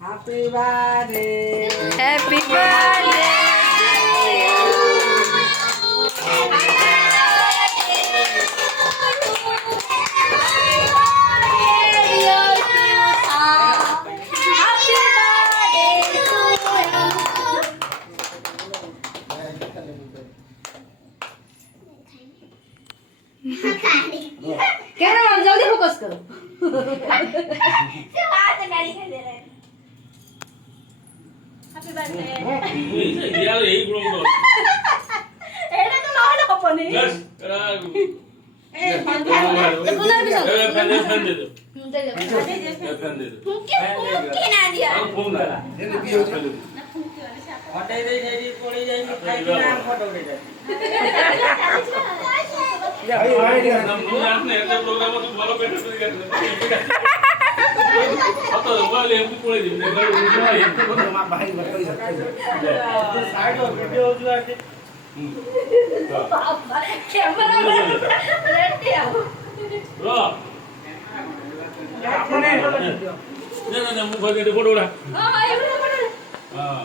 Happy birthday. Happy birthday. Camera जल्दी focus करो happy birthday यार यही गुलो गुलो एटा तो नहले हबनी यस ए पुनर भी सब फैन दे दो दे दे फैन दे दो फुंकी ना दिया फोन करा Ini video je. फुंकी वाले से आप हटे दे जेडी पड़ी जाई खाई के नाम फोटो उठे जाए नम आपने ऐसे प्रोग्राम तो बोलो बेटा तो कर तो मोबाइल एमपी पड़े दी ने घर एमपी को Mak bahaya betul ya. Side और वीडियो जो आके कैमरा रेडी आओ रो Apa nih? ना मुंह खोल के फोटो उड़ा हां ये बड़ा हां